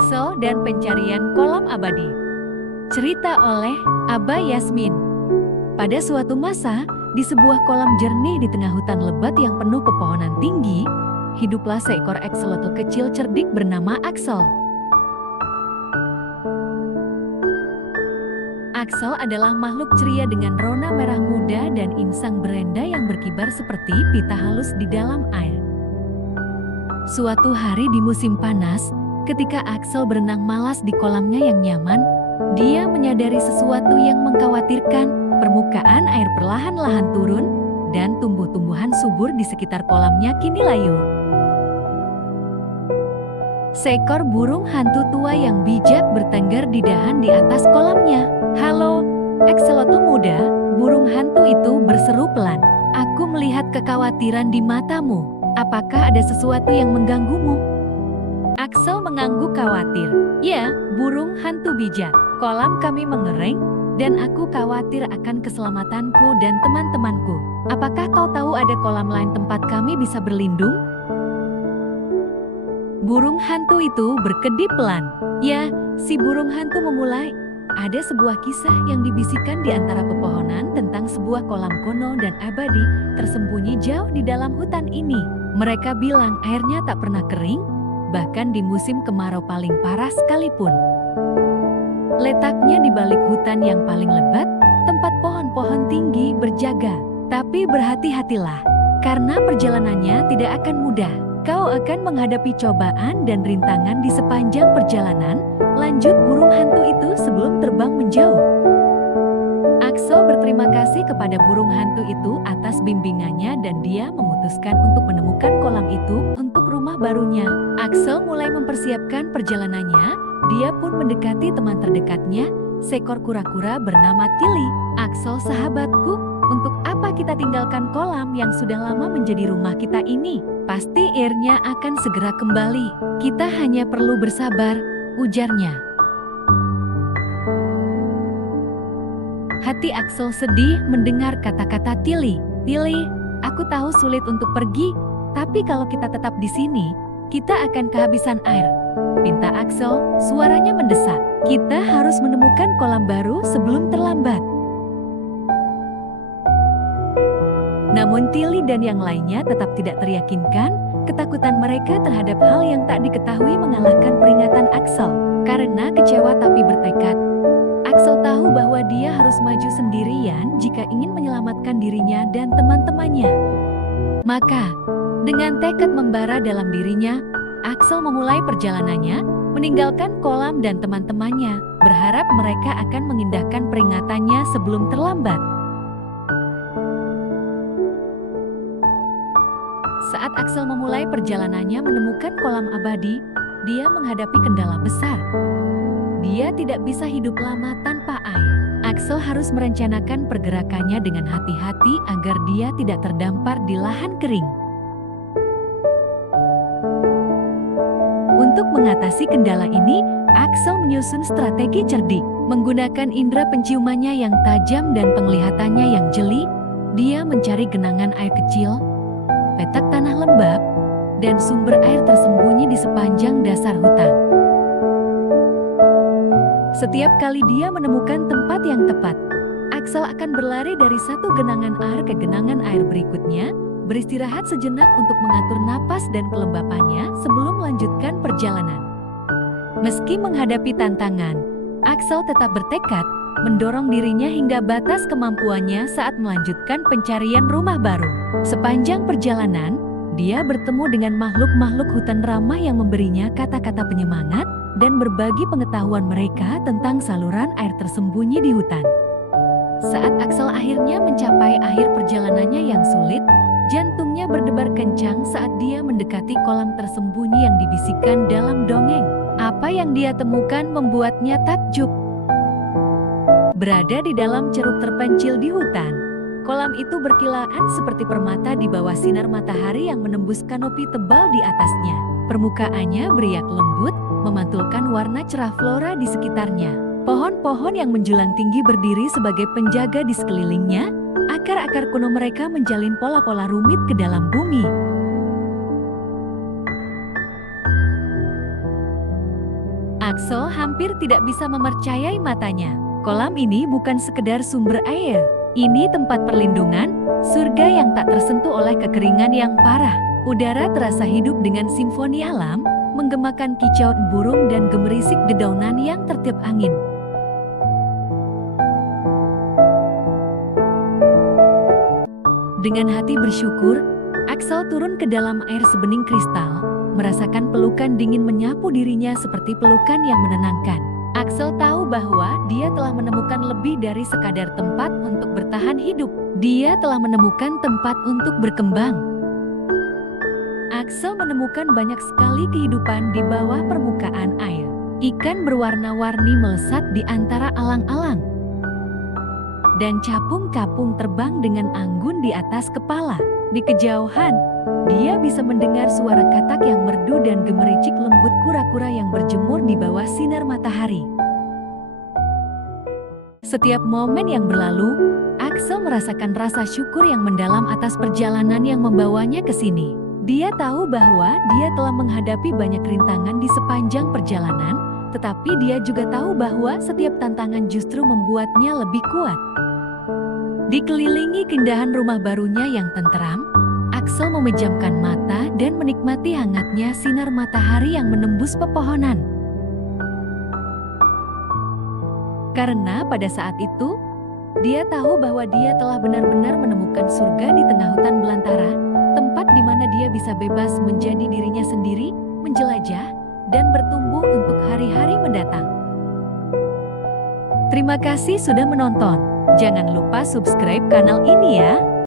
Axel dan Pencarian Kolam Abadi. Cerita oleh Aba Yasmin. Pada suatu masa, di sebuah kolam jernih di tengah hutan lebat yang penuh pepohonan tinggi, hiduplah seekor axolotl kecil cerdik bernama Axel. Axel adalah makhluk ceria dengan rona merah muda dan insang berenda yang berkibar seperti pita halus di dalam air. Suatu hari di musim panas, ketika Axel berenang malas di kolamnya yang nyaman, dia menyadari sesuatu yang mengkhawatirkan. Permukaan air perlahan-lahan turun, dan tumbuh-tumbuhan subur di sekitar kolamnya kini layu. Seekor burung hantu tua yang bijak bertengger di dahan di atas kolamnya. "Halo, axolotl muda," burung hantu itu berseru pelan. "Aku melihat kekhawatiran di matamu. Apakah ada sesuatu yang mengganggumu?" Axel mengangguk khawatir. "Ya, burung hantu bijak, kolam kami mengering, dan aku khawatir akan keselamatanku dan teman-temanku. Apakah kau tahu ada kolam lain tempat kami bisa berlindung?" Burung hantu itu berkedip pelan. "Ya," si burung hantu memulai. "Ada sebuah kisah yang dibisikkan di antara pepohonan tentang sebuah kolam kuno dan abadi tersembunyi jauh di dalam hutan ini. Mereka bilang airnya tak pernah kering, bahkan di musim kemarau paling parah sekalipun. Letaknya di balik hutan yang paling lebat, tempat pohon-pohon tinggi berjaga. Tapi berhati-hatilah, karena perjalanannya tidak akan mudah. Kau akan menghadapi cobaan dan rintangan di sepanjang perjalanan," lanjut burung hantu itu sebelum terbang menjauh. Axel berterima kasih kepada burung hantu itu atas bimbingannya dan dia memutuskan untuk menemukan kolam itu untuk rumah barunya. Axel mulai mempersiapkan perjalanannya. Dia pun mendekati teman terdekatnya, seekor kura-kura bernama Tilly. "Axel sahabatku, untuk apa kita tinggalkan kolam yang sudah lama menjadi rumah kita ini? Pasti airnya akan segera kembali. Kita hanya perlu bersabar," ujarnya. Hati Axel sedih mendengar kata-kata Tilly. "Tilly, aku tahu sulit untuk pergi, tapi kalau kita tetap di sini, kita akan kehabisan air," pinta Axel, suaranya mendesak. "Kita harus menemukan kolam baru sebelum terlambat." Namun Tilly dan yang lainnya tetap tidak teryakinkan. Ketakutan mereka terhadap hal yang tak diketahui mengalahkan peringatan Axel. Karena kecewa tapi bertekad, Axel tahu bahwa dia harus maju sendirian jika ingin menyelamatkan dirinya dan teman-temannya. Maka, dengan tekad membara dalam dirinya, Axel memulai perjalanannya, meninggalkan kolam dan teman-temannya, berharap mereka akan mengindahkan peringatannya sebelum terlambat. Saat Axel memulai perjalanannya menemukan kolam abadi, dia menghadapi kendala besar. Dia tidak bisa hidup lama tanpa air. Axel harus merencanakan pergerakannya dengan hati-hati agar dia tidak terdampar di lahan kering. Untuk mengatasi kendala ini, Axel menyusun strategi cerdik. Menggunakan indera penciumannya yang tajam dan penglihatannya yang jeli, dia mencari genangan air kecil, petak tanah lembab, dan sumber air tersembunyi di sepanjang dasar hutan. Setiap kali dia menemukan tempat yang tepat, Axel akan berlari dari satu genangan air ke genangan air berikutnya, beristirahat sejenak untuk mengatur napas dan kelembapannya sebelum melanjutkan perjalanan. Meski menghadapi tantangan, Axel tetap bertekad, mendorong dirinya hingga batas kemampuannya saat melanjutkan pencarian rumah baru. Sepanjang perjalanan, dia bertemu dengan makhluk-makhluk hutan ramah yang memberinya kata-kata penyemangat dan berbagi pengetahuan mereka tentang saluran air tersembunyi di hutan. Saat Axel akhirnya mencapai akhir perjalanannya yang sulit, jantungnya berdebar kencang saat dia mendekati kolam tersembunyi yang dibisikkan dalam dongeng. Apa yang dia temukan membuatnya takjub. Berada di dalam ceruk terpencil di hutan, kolam itu berkilaan seperti permata di bawah sinar matahari yang menembus kanopi tebal di atasnya. Permukaannya beriak lembut, memantulkan warna cerah flora di sekitarnya. Pohon-pohon yang menjulang tinggi berdiri sebagai penjaga di sekelilingnya. Akar-akar kuno mereka menjalin pola-pola rumit ke dalam bumi. Axel hampir tidak bisa mempercayai matanya. Kolam ini bukan sekedar sumber air. Ini tempat perlindungan, surga yang tak tersentuh oleh kekeringan yang parah. Udara terasa hidup dengan simfoni alam, menggemakan kicauan burung dan gemerisik dedaunan yang tertiup angin. Dengan hati bersyukur, Axel turun ke dalam air sebening kristal, merasakan pelukan dingin menyapu dirinya seperti pelukan yang menenangkan. Axel tahu bahwa dia telah menemukan lebih dari sekadar tempat untuk bertahan hidup. Dia telah menemukan tempat untuk berkembang. Axel menemukan banyak sekali kehidupan di bawah permukaan air. Ikan berwarna-warni melesat di antara alang-alang. Dan capung-capung terbang dengan anggun di atas kepala. Di kejauhan, dia bisa mendengar suara katak yang merdu dan gemericik lembut kura-kura yang berjemur di bawah sinar matahari. Setiap momen yang berlalu, Axel merasakan rasa syukur yang mendalam atas perjalanan yang membawanya ke sini. Dia tahu bahwa dia telah menghadapi banyak rintangan di sepanjang perjalanan, tetapi dia juga tahu bahwa setiap tantangan justru membuatnya lebih kuat. Dikelilingi keindahan rumah barunya yang tenteram, Axel memejamkan mata dan menikmati hangatnya sinar matahari yang menembus pepohonan. Karena pada saat itu, dia tahu bahwa dia telah benar-benar menemukan surga di tengah hutan belantara, tempat di mana dia bisa bebas menjadi dirinya sendiri, menjelajah, dan bertumbuh untuk hari-hari mendatang. Terima kasih sudah menonton. Jangan lupa subscribe kanal ini ya.